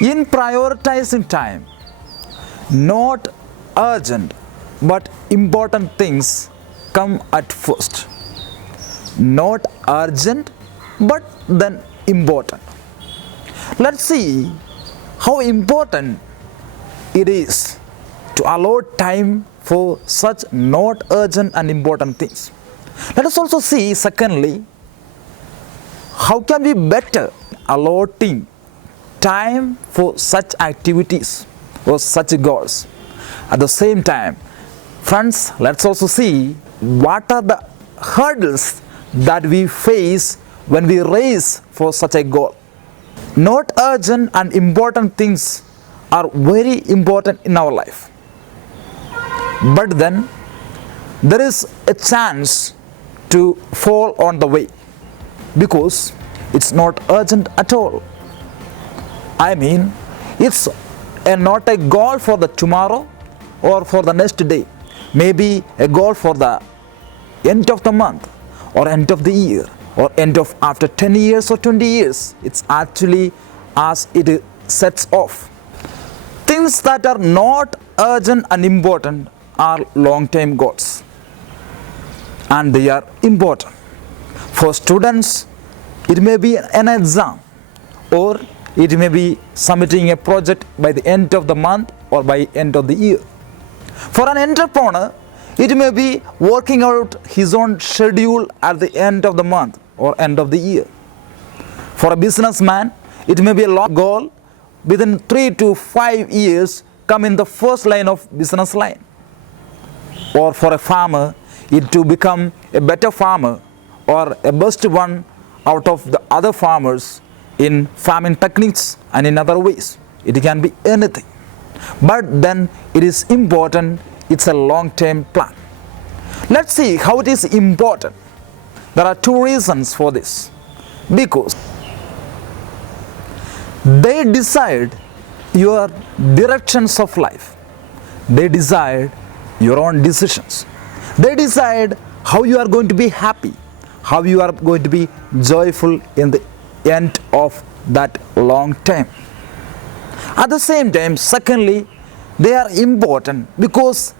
In prioritizing time, not urgent but important things come at first. Not urgent but then important. Let's see how important it is to allot time for such not urgent and important things. Let us also see, secondly, how can we better allotting time for such activities or such goals. At the same time, friends, let's also see what are the hurdles that we face when we race for such a goal. Not urgent and important things are very important in our life. But then there is a chance to fall on the way because it's not urgent at all. I mean, it's not a goal for the tomorrow or for the next day. Maybe a goal for the end of the month or end of the year or end of after 10 years or 20 years. It's actually as it sets off. Things that are not urgent and important are long-term goals. And they are important. For students, it may be an exam or it may be submitting a project by the end of the month or by end of the year. For an entrepreneur, it may be working out his own schedule at the end of the month or end of the year. For a businessman, it may be a long goal within 3 to 5 years come in the first line of business line. Or for a farmer, it to become a better farmer or a best one out of the other farmers in farming techniques and in other ways. It can be anything. But then it is important, it's a long-term plan. Let's see how it is important. There are two reasons for this. Because they decide your directions of life. They decide your own decisions. They decide how you are going to be happy, how you are going to be joyful in the end of that long time. At the same time, secondly, they are important because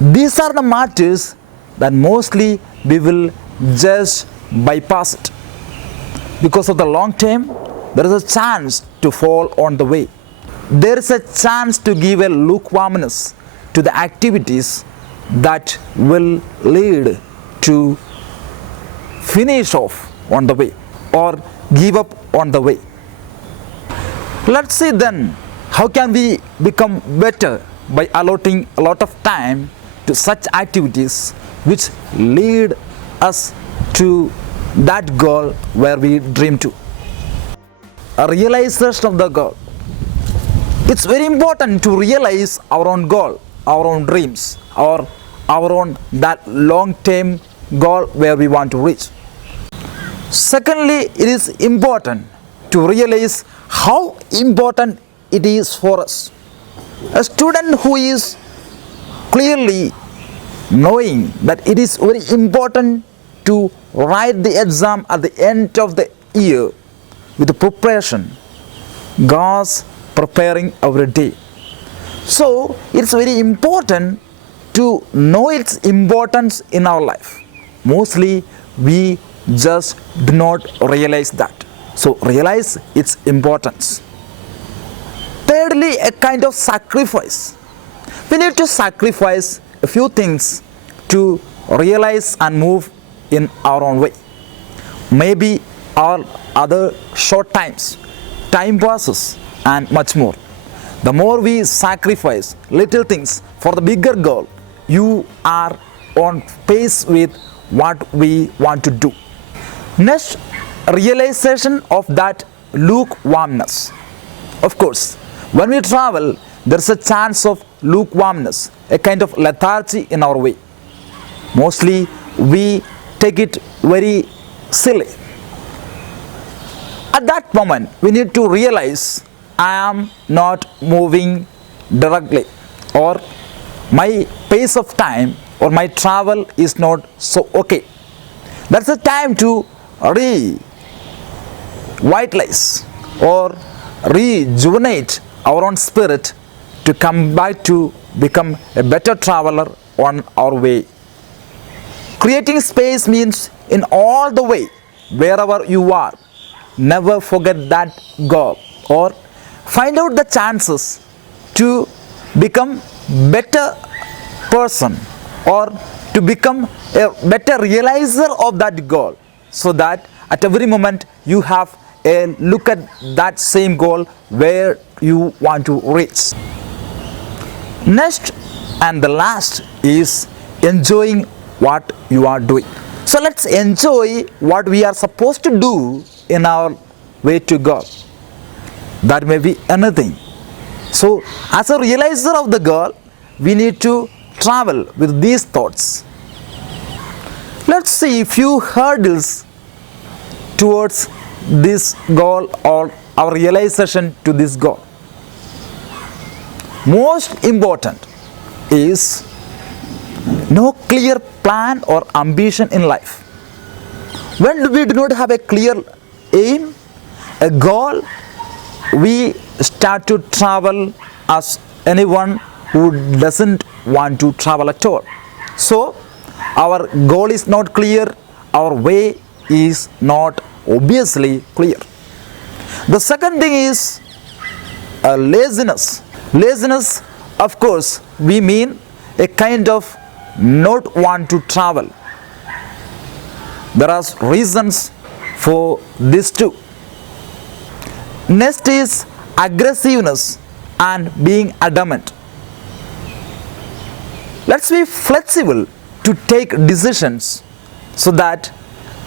these are the matters that mostly we will just bypass it. Because of the long term, there is a chance to fall on the way. There is a chance to give a lukewarmness to the activities that will lead to finish off on the way or give up on the way. Let's see then how can we become better by allotting a lot of time to such activities which lead us to that goal where we dream to. A realization of the goal. It's very important to realize our own goal, our own dreams, or our own that long-term goal where we want to reach. Secondly, it is important to realize how important it is for us. A student who is clearly knowing that it is very important to write the exam at the end of the year with the preparation, God's preparing every day. So it's very important to know its importance in our life. Mostly we just do not realize that. So realize its importance. Thirdly, a kind of sacrifice. We need to sacrifice a few things to realize and move in our own way. Maybe our other short times, time passes and much more. The more we sacrifice little things for the bigger goal, you are on pace with what we want to do. Next, realization of that lukewarmness. Of course, when we travel, there's a chance of lukewarmness, a kind of lethargy in our way. Mostly, we take it very silly. At that moment, we need to realize I am not moving directly, or my pace of time or my travel is not so okay. That's the time to revitalize or rejuvenate our own spirit to come back to become a better traveler on our way. Creating space means in all the way, wherever you are, never forget that goal or find out the chances to become better person or to become a better realizer of that goal, so that at every moment you have a look at that same goal where you want to reach. Next and the last is enjoying what you are doing. So let's enjoy what we are supposed to do in our way to God. That may be anything. So as a realizer of the goal, we need to travel with these thoughts. Let's see a few hurdles towards this goal or our realization to this goal. Most important is no clear plan or ambition in life. When we do not have a clear aim, a goal, we start to travel as anyone who doesn't want to travel at all. So our goal is not clear, our way is not obviously clear. The second thing is laziness. Laziness, of course, we mean a kind of not want to travel. There are reasons for this too. Next is aggressiveness and being adamant. Let's be flexible to take decisions so that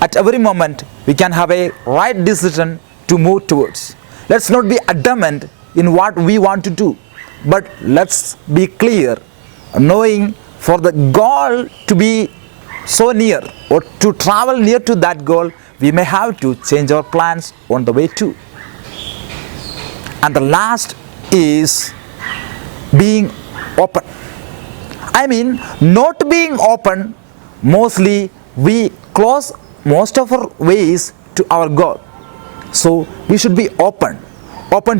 at every moment we can have a right decision to move towards. Let's not be adamant in what we want to do, but let's be clear, knowing for the goal to be so near or to travel near to that goal, we may have to change our plans on the way too. And the last is being open. I mean, not being open, mostly we close most of our ways to our goal. So we should be open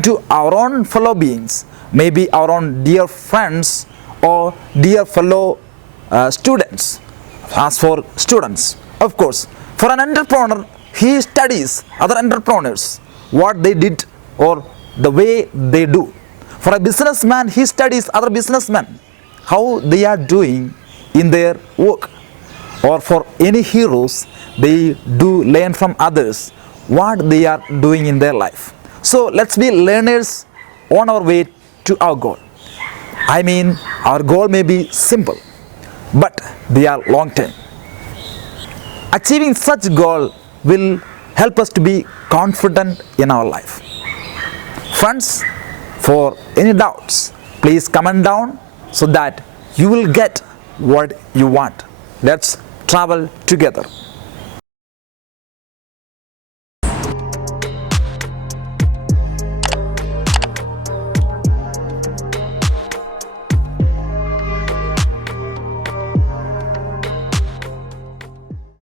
to our own fellow beings, maybe our own dear friends or dear fellow students. As for students, of course, for an entrepreneur, he studies other entrepreneurs, what they did or the way they do. For a businessman, he studies other businessmen, how they are doing in their work. Or for any heroes, they do learn from others what they are doing in their life. So let's be learners on our way to our goal. I mean, our goal may be simple, but they are long term. Achieving such goal will help us to be confident in our life. Friends, for any doubts, please comment down so that you will get what you want. Let's travel together.